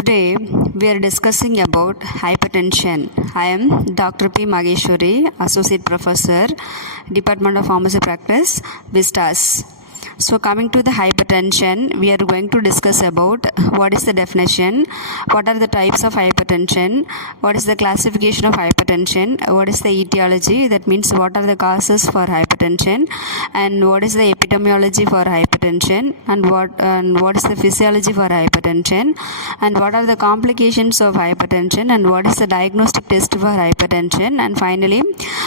Today we are discussing about hypertension. I am Dr. P. Mageshwari, Associate Professor, Department of Pharmacy Practice, Vistas. So coming to the hypertension, we are going to discuss about what is the definition, what are the types of hypertension, what is the classification of hypertension, what is the etiology, that means what are the causes for hypertension, and what is the epidemiology for hypertension, and what is the physiology for hypertension, and what are the complications of hypertension, and what is the diagnostic test for hypertension, and finally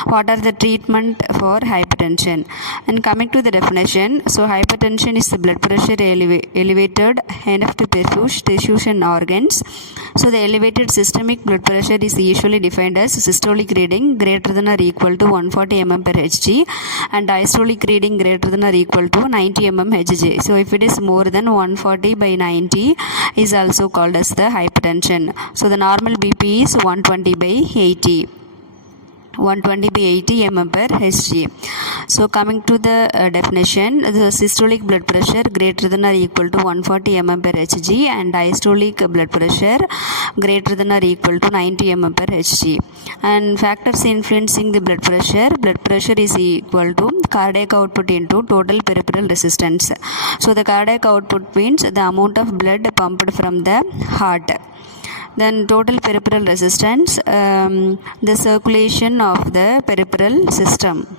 what are the treatment for hypertension. And coming to the definition, so hypertension is the blood pressure elevated enough to perfuse tissues and organs. So the elevated systemic blood pressure is usually defined as systolic reading greater than or equal to 140 mm per Hg and diastolic reading greater than or equal to 90 mm Hg. So if it is more than 140 by 90 is also called as the hypertension. So the normal BP is 120 by 80. 120 by 80 mm per Hg. So coming to the definition, the systolic blood pressure greater than or equal to 140 mm per Hg and diastolic blood pressure greater than or equal to 90 mm per Hg. And factors influencing the blood pressure is equal to cardiac output into total peripheral resistance. So the cardiac output means the amount of blood pumped from the heart. Then total peripheral resistance, the circulation of the peripheral system.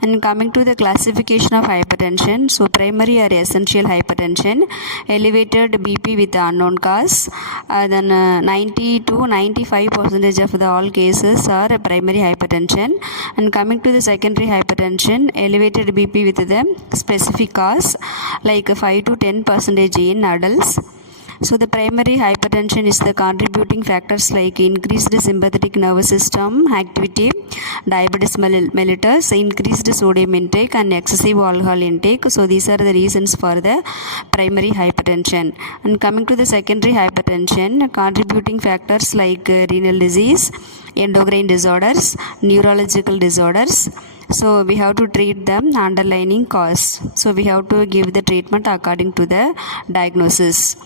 And coming to the classification of hypertension, so primary or essential hypertension, elevated BP with unknown cause, then 90 to 95% of the all cases are primary hypertension. And coming to the secondary hypertension, elevated BP with the specific cause like 5 to 10% in adults. So the primary hypertension is the contributing factors like increased sympathetic nervous system activity, diabetes mellitus, increased sodium intake and excessive alcohol intake. So these are the reasons for the primary hypertension. And coming to the secondary hypertension, contributing factors like renal disease, endocrine disorders, neurological disorders. So we have to treat the underlying cause. So we have to give the treatment according to the diagnosis.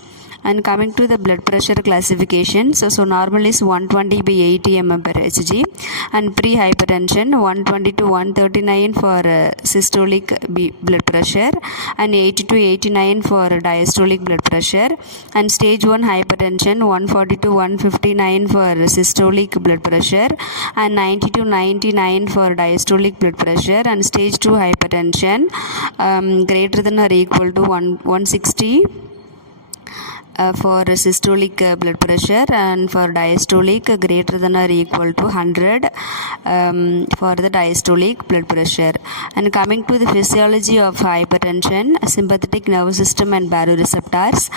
And coming to the blood pressure classification, so normal is 120 by 80 mm per Hg and pre-hypertension 120 to 139 for systolic blood pressure and 80 to 89 for diastolic blood pressure, and stage 1 hypertension 140 to 159 for systolic blood pressure and 90 to 99 for diastolic blood pressure, and stage 2 hypertension greater than or equal to 160 for systolic blood pressure and for diastolic greater than or equal to 100 for the diastolic blood pressure. And coming to the physiology of hypertension, sympathetic nervous system and baroreceptors,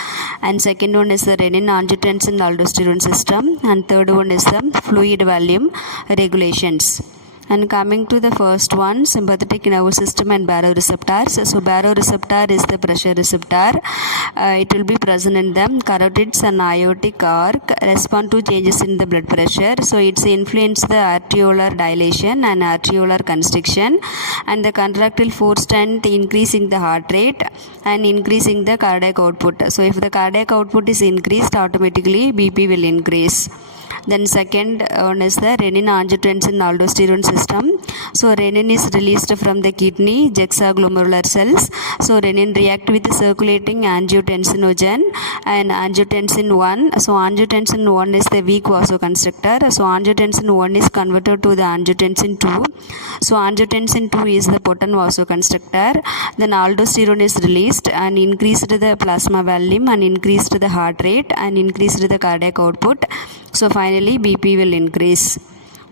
and second one is the renin angiotensin aldosterone system, and third one is the fluid volume regulations. And coming to the first one, sympathetic nervous system and baroreceptors. So baroreceptor is the pressure receptor. It will be present in the carotids and aortic arc, respond to changes in the blood pressure. So it's influence the arteriolar dilation and arteriolar constriction, and the contractile force strength increasing the heart rate and increasing the cardiac output. So if the cardiac output is increased, automatically BP will increase. Then second one is the renin angiotensin aldosterone system. So renin is released from the kidney juxtaglomerular cells. So renin react with the circulating angiotensinogen and angiotensin 1. So angiotensin 1 is the weak vasoconstrictor. So angiotensin 1 is converted to the angiotensin 2. So angiotensin 2 is the potent vasoconstrictor. Then aldosterone is released and increased the plasma volume and increased the heart rate and increased the cardiac output. So finally BP will increase.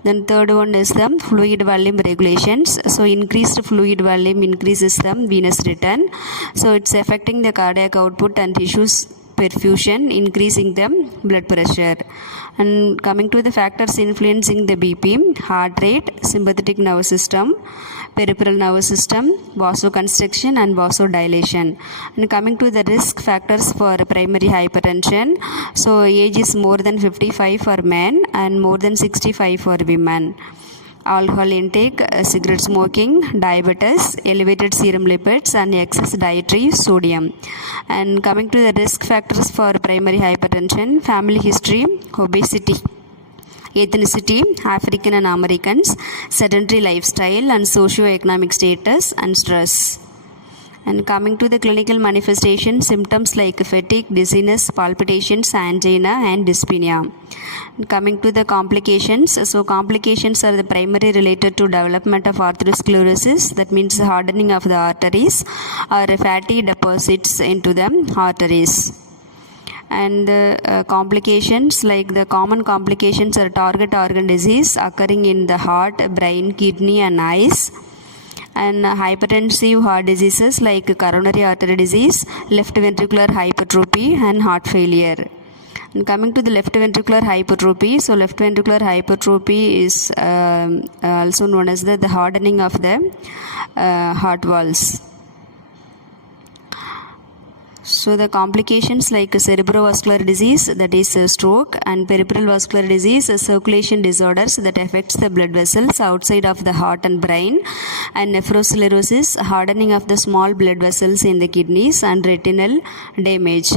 Then third one is the fluid volume regulations. So increased fluid volume increases the venous return. So it's affecting the cardiac output and tissues perfusion, increasing the blood pressure. And coming to the factors influencing the BP, heart rate, sympathetic nervous system, peripheral nervous system, vasoconstriction and vasodilation. And coming to the risk factors for primary hypertension, so age is more than 55 for men and more than 65 for women. alcohol intake, cigarette smoking, diabetes, elevated serum lipids, and excess dietary sodium. And coming to the risk factors for primary hypertension: family history, obesity, ethnicity, African and Americans, sedentary lifestyle, and socio-economic status, and stress. And coming to the clinical manifestation, symptoms like fatigue, dizziness, palpitations, angina, and dyspnea. And coming to the complications, so complications are the primary related to development of atherosclerosis, that means the hardening of the arteries or fatty deposits into the arteries. And complications like the common complications are target organ disease occurring in the heart, brain, kidney, and eyes. And hypertensive heart diseases like coronary artery disease, left ventricular hypertrophy, and heart failure. And coming to the left ventricular hypertrophy, so left ventricular hypertrophy is also known as the hardening of the heart valves. So the complications like cerebrovascular disease, that is stroke, and peripheral vascular disease, circulation disorders that affects the blood vessels outside of the heart and brain, and nephrosclerosis, hardening of the small blood vessels in the kidneys, and retinal damage.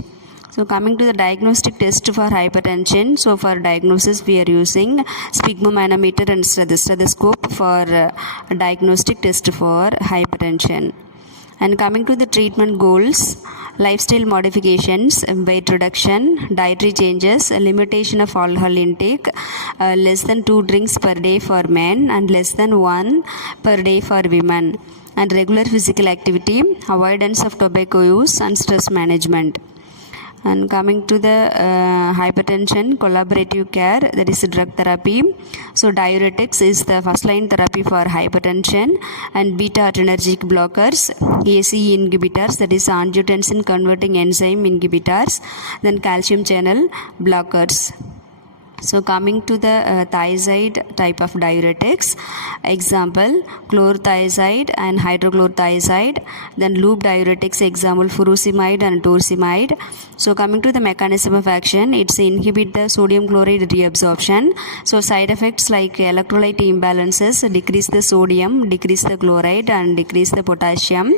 So coming to the diagnostic test for hypertension, so for diagnosis we are using sphygmomanometer and stethoscope for diagnostic test for hypertension. And coming to the treatment goals: lifestyle modifications, weight reduction, dietary changes, limitation of alcohol intake, less than 2 drinks per day for men and less than 1 per day for women, and regular physical activity, avoidance of tobacco use, and stress management. And coming to the hypertension collaborative care, that is drug therapy. So diuretics is the first line therapy for hypertension, and beta adrenergic blockers, ACE inhibitors, that is angiotensin converting enzyme inhibitors, then calcium channel blockers. So coming to the thiazide type of diuretics, example chlorothiazide and hydrochlorothiazide, then loop diuretics, example furosemide and torsemide. So coming to the mechanism of action, it's inhibit the sodium chloride reabsorption. So side effects like electrolyte imbalances, decrease the sodium, decrease the chloride, and decrease the potassium,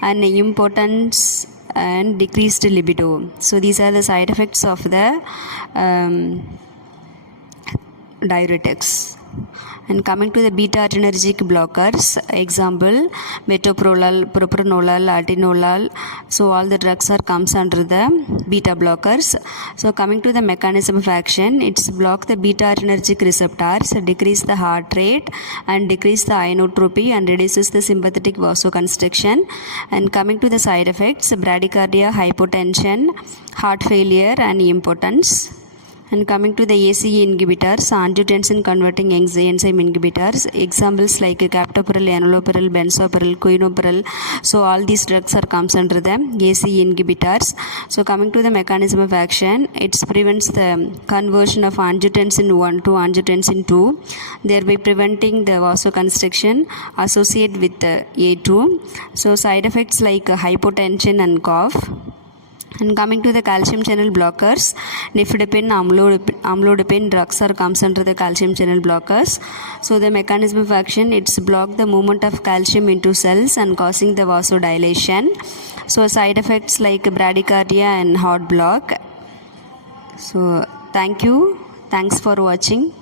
and impotence and decreased libido. So these are the side effects of the diuretics. And coming to the beta adrenergic blockers, example metoprolol, propranolol, atenolol. So all the drugs are comes under the beta blockers. So coming to the mechanism of action, it's block the beta adrenergic receptors, decrease the heart rate, and decrease the ionotropy, and reduces the sympathetic vasoconstriction. And coming to the side effects, bradycardia, hypotension, heart failure, and impotence. And coming to the ACE inhibitors, angiotensin converting enzyme inhibitors, examples like captopril, enalapril, benzopril, quinopril. So all these drugs are comes under the ACE inhibitors. So coming to the mechanism of action, it prevents the conversion of angiotensin 1 to angiotensin 2, thereby preventing the vasoconstriction associated with the A2. So side effects like hypotension and cough. And coming to the calcium channel blockers, nifedipine, amlodipine drugs are comes under the calcium channel blockers. So the mechanism of action, it's block the movement of calcium into cells and causing the vasodilation. So side effects like bradycardia and heart block. So thanks for watching.